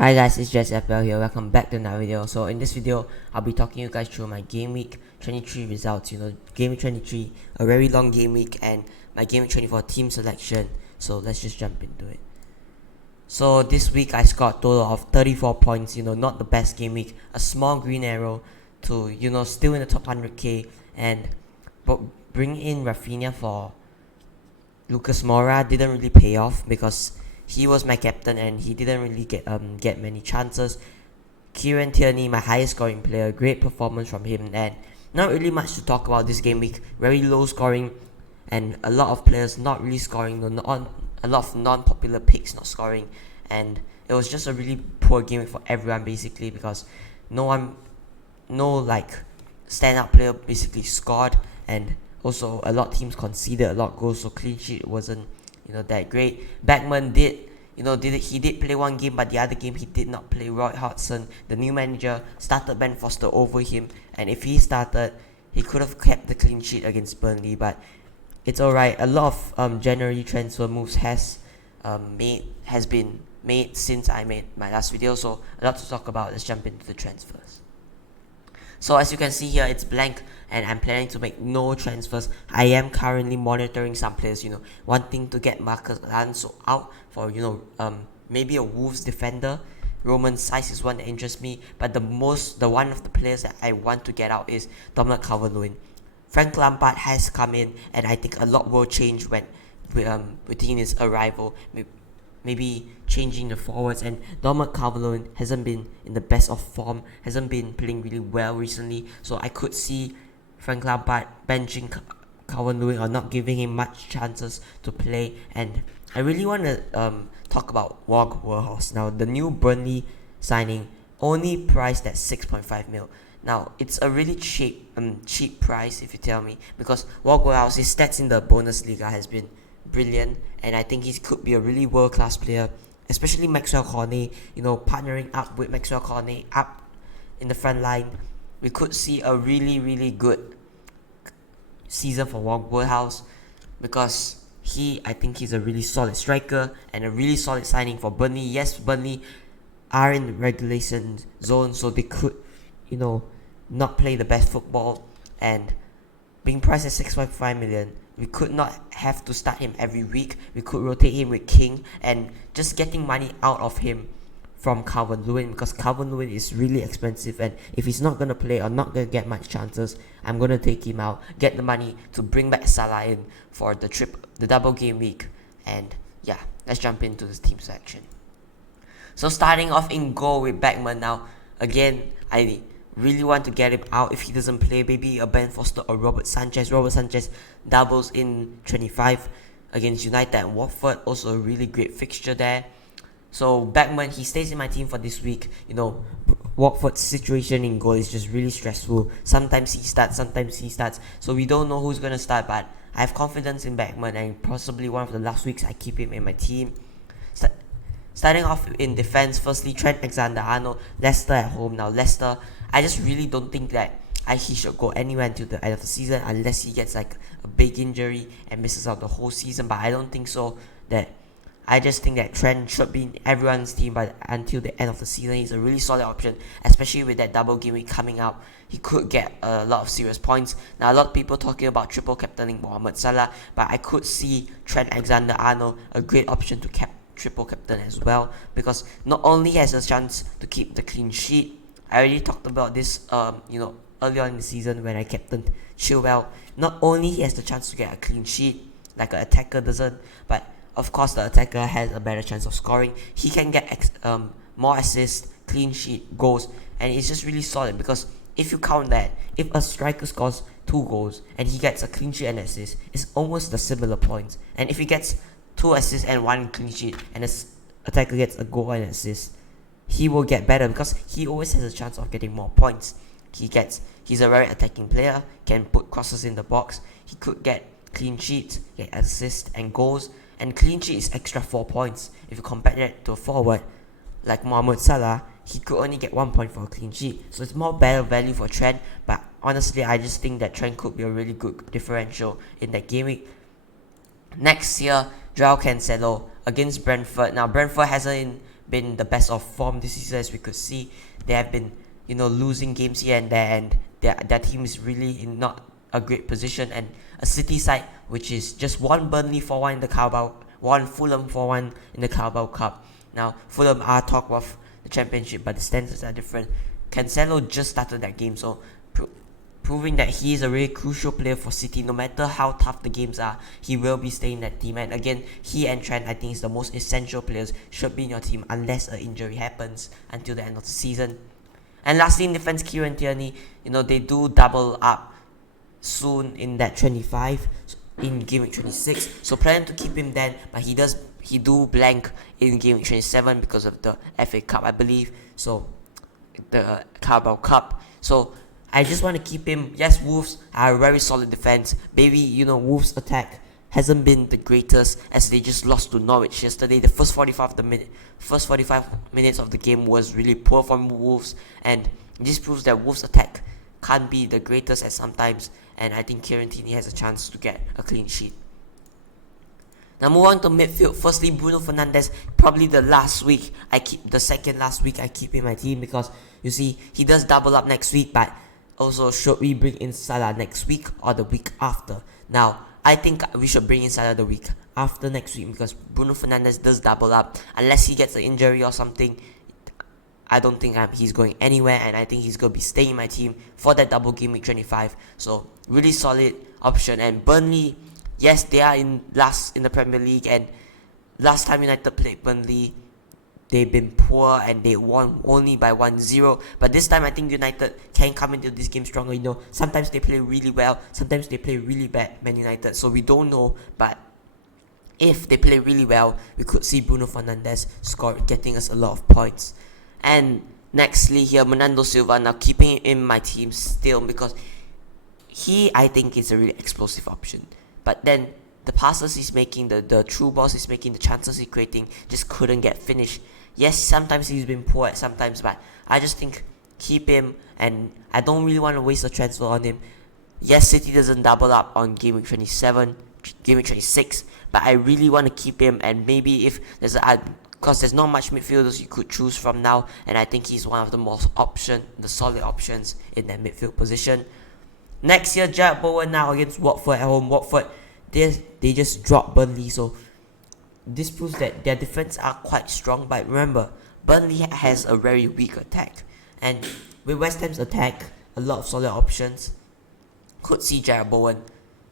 Hi guys, it's just FPL here. Welcome back to another video. So in this video, I'll be talking you guys through my game week 23 results. Game week 23, a very long game week, and my game week 24 team selection. So let's just jump into it. So this week I scored a total of 34 points. Not the best game week. A small green arrow to still in the top 100k, and bring in Rafinha for Lucas Moura didn't really pay off because he was my captain and he didn't really get many chances. Kieran Tierney, my highest scoring player, great performance from him, and not really much to talk about this game week. Very low scoring, and a lot of players not really scoring. A lot of non-popular picks not scoring, and it was just a really poor game week for everyone basically because no standout player basically scored, and also a lot of teams conceded a lot of goals, so clean sheet wasn't that great. Backman he did play one game, but the other game he did not play. Roy Hodgson, the new manager, started Ben Foster over him, and if he started, he could have kept the clean sheet against Burnley, but it's alright. A lot of January transfer moves has been made since I made my last video, so a lot to talk about. Let's jump into the transfers. So as you can see here, it's blank and I'm planning to make no transfers. I am currently monitoring some players, wanting to get Marcus Alonso out for, maybe a Wolves defender. Roman Size is one that interests me, but the one of the players that I want to get out is Dominic Calvert-Lewin. Frank Lampard has come in, and I think a lot will change within his arrival. Maybe changing the forwards, and Dominic Calvert-Lewin hasn't been in the best of form, hasn't been playing really well recently, so I could see Frank Lampard benching Calvert-Lewin or not giving him much chances to play. And I really want to talk about Weghorst. Now, the new Burnley signing, only priced at 6.5 mil. Now, it's a really cheap price if you tell me, because Weghorst, his stats in the Bundesliga has been brilliant, and I think he could be a really world-class player, especially Maxwell Cornet. Partnering up with Maxwell Cornet up in the front line, we could see a really, really good season for Weghorst, because I think he's a really solid striker and a really solid signing for Burnley. Yes, Burnley are in the relegation zone, so they could, not play the best football, and being priced at 6.5 million, we could not have to start him every week. We could rotate him with King, and just getting money out of him from Calvert-Lewin, because Calvert-Lewin is really expensive, and if he's not going to play or not going to get much chances, I'm going to take him out, get the money to bring back Salah in for the double game week. And yeah, let's jump into this team selection. So starting off in goal with Backman. Now, again, I really want to get him out if he doesn't play. Maybe a Ben Foster or Robert Sanchez. Robert Sanchez doubles in 25 against United and Watford. Also a really great fixture there. So Backman, he stays in my team for this week. Watford's situation in goal is just really stressful. Sometimes he starts, so we don't know who's going to start, but I have confidence in Backman, and possibly one of the last weeks I keep him in my team. Starting off in defense, firstly Trent Alexander-Arnold, Leicester at home. Now Leicester, I just really don't think that he should go anywhere until the end of the season, unless he gets like a big injury and misses out the whole season, but I don't think so. I just think that Trent should be in everyone's team until the end of the season. He's a really solid option, especially with that double game week coming up. He could get a lot of serious points. Now, a lot of people talking about triple captaining Mohamed Salah, but I could see Trent Alexander-Arnold a great option to triple captain as well, because not only has a chance to keep the clean sheet. I already talked about this early on in the season when I captained Chilwell. Not only he has the chance to get a clean sheet like an attacker doesn't, but of course the attacker has a better chance of scoring. He can get more assists, clean sheet, goals, and it's just really solid, because if you count that, if a striker scores 2 goals and he gets a clean sheet and assist, it's almost the similar points. And if he gets 2 assists and 1 clean sheet, and the attacker gets a goal and assist, he will get better, because he always has a chance of getting more points. He's a very attacking player, can put crosses in the box. He could get clean sheets, get assists and goals, and clean sheet is extra 4 points. If you compare that to a forward like Mohamed Salah, he could only get 1 point for a clean sheet, so it's more better value for Trent. But honestly, I just think that Trent could be a really good differential in that game week. Next year, Joao Cancelo against Brentford. Now, Brentford hasn't been the best of form this season. As we could see, they have been losing games here and there, and their team is really in not a great position. And a City side which is just won Burnley 4-1 in the Carabao, won Fulham 4-1 in the Carabao Cup. Now Fulham are top of the Championship, but the standards are different. Cancelo just started that game, so proving that he is a really crucial player for City. No matter how tough the games are, he will be staying in that team. And again, he and Trent, I think, is the most essential players, should be in your team unless an injury happens until the end of the season. And lastly, in defense, Kieran Tierney, they do double up soon in that 25 in game week 26, so plan to keep him then, but he do blank in game week 27 because of the FA Cup, I believe, so the Carabao Cup. So I just want to keep him. Yes, Wolves are a very solid defense. Maybe Wolves attack hasn't been the greatest, as they just lost to Norwich yesterday. The first 45 minutes of the game was really poor from Wolves, and this proves that Wolves attack can't be the greatest at sometimes, and I think Kieran Tierney has a chance to get a clean sheet. Now move on to midfield. Firstly, Bruno Fernandez, probably the second last week I keep in my team, because you see he does double up next week, but also should we bring in Salah next week or the week after? Now I think we should bring in Salah the week after next week, because Bruno Fernandez does double up. Unless he gets an injury or something, I don't think he's going anywhere, and I think he's going to be staying in my team for that double game week 25. So really solid option. And Burnley, yes, they are last in the Premier League, and last time United played Burnley, they've been poor and they won only by 1-0. But this time I think United can come into this game stronger. Sometimes they play really well, sometimes they play really bad, Man United. So we don't know, but if they play really well, we could see Bruno Fernandes score, getting us a lot of points. And nextly here, Manando Silva, now keeping him in my team still, because he, I think, is a really explosive option. But then the passes he's making, the true balls he's making, the chances he's creating, just couldn't get finished. Yes, sometimes he's been poor at sometimes, but I just think keep him, and I don't really want to waste a transfer on him. Yes, City doesn't double up on game week 27, game week 26, but I really want to keep him, and maybe if there's because there's not much midfielders you could choose from now, and I think he's one of the solid options in that midfield position. Next year, Jared Bowen now against Watford at home. Watford, they just dropped Burnley, so this proves that their defense are quite strong. But remember, Burnley has a very weak attack, and with West Ham's attack, a lot of solid options, could see Jared Bowen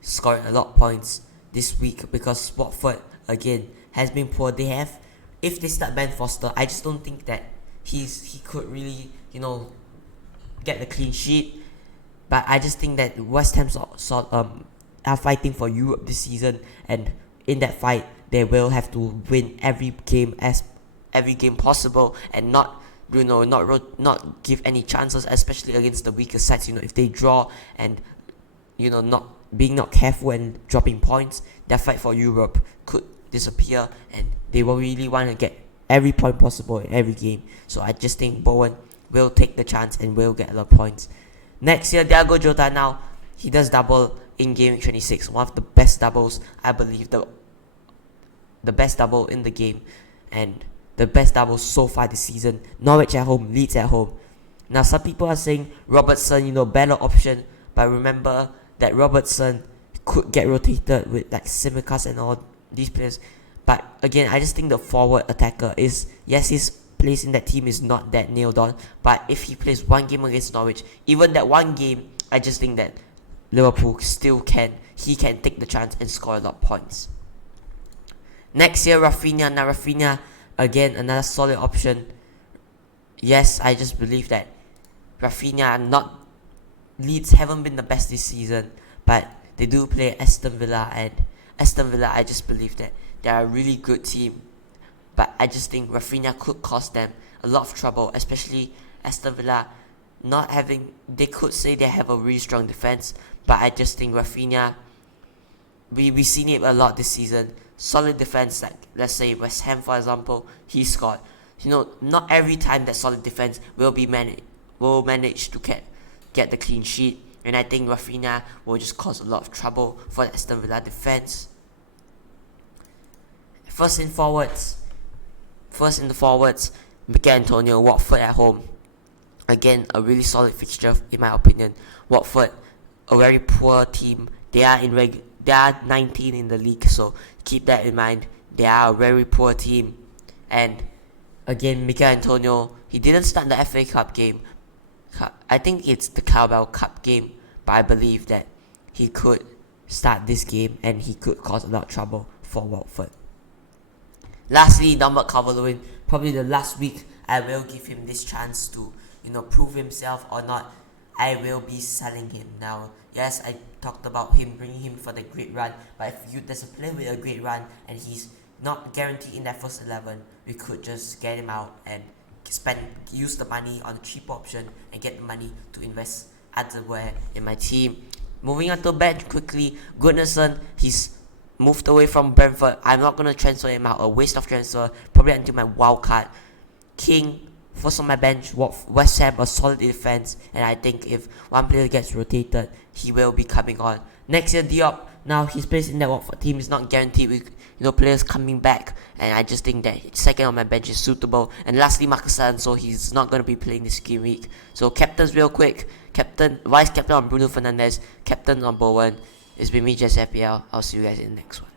scoring a lot of points this week, because Watford again has been poor. If they start Ben Foster, I just don't think that he could really get the clean sheet. But I just think that West Ham are fighting for Europe this season, and in that fight they will have to win every game possible, and not give any chances, especially against the weaker sides. If they draw and not careful and dropping points, their fight for Europe could disappear, and they will really want to get every point possible in every game. So I just think Bowen will take the chance and will get a lot of points. Next year, Diogo Jota, now he does double in game week 26, one of the best doubles, I believe, the best double in the game, and the best double so far this season. Norwich at home, Leeds at home. Now some people are saying Robertson, better option, but remember that Robertson could get rotated with like Tsimikas and all these players. But again, I just think the forward attacker is, yes, his place in that team is not that nailed on, but if he plays one game against Norwich, even that one game, I just think that Liverpool still can take the chance and score a lot of points. Next year, Rafinha. Now Rafinha, again, another solid option. Yes, I just believe that Leeds haven't been the best this season, but they do play Aston Villa, and Aston Villa, I just believe that they are a really good team. But I just think Rafinha could cause them a lot of trouble, especially Aston Villa they could say they have a really strong defense, but I just think Rafinha, we've seen it a lot this season. Solid defense, like let's say West Ham for example, he scored. Not every time that solid defense will manage to get the clean sheet, and I think Rafinha will just cause a lot of trouble for the Aston Villa defense. First in forwards, First in the forwards, Mikel Antonio, Watford at home. Again, a really solid fixture in my opinion. Watford, a very poor team. They are 19 in the league, so keep that in mind. They are a very poor team. And again, Mikel Antonio, he didn't start the FA Cup game. I think it's the Carabao Cup game, but I believe that he could start this game and he could cause a lot of trouble for Watford. Lastly, Dominic Calvert-Lewin, probably the last week I will give him this chance to prove himself or not. I will be selling him now. Yes, I talked about bringing him for the great run, but if there's a player with a great run and he's not guaranteed in that first 11, we could just get him out and use the money on the cheap option and get the money to invest elsewhere in my team. Moving on to bench quickly, Goodnison, he's moved away from Brentford. I'm not going to transfer him out, a waste of transfer, probably until my wild card. King, first on my bench. West Ham, a solid defense, and I think if one player gets rotated, he will be coming on. Next year, Diop, now his place in that Watford team is not guaranteed with players coming back, and I just think that second on my bench is suitable. And lastly, Marcus Alonso, he's not going to be playing this game week. So captains real quick, vice captain on Bruno Fernandez, captain on Bowen. It's been me, Jess FPL. I'll see you guys in the next one.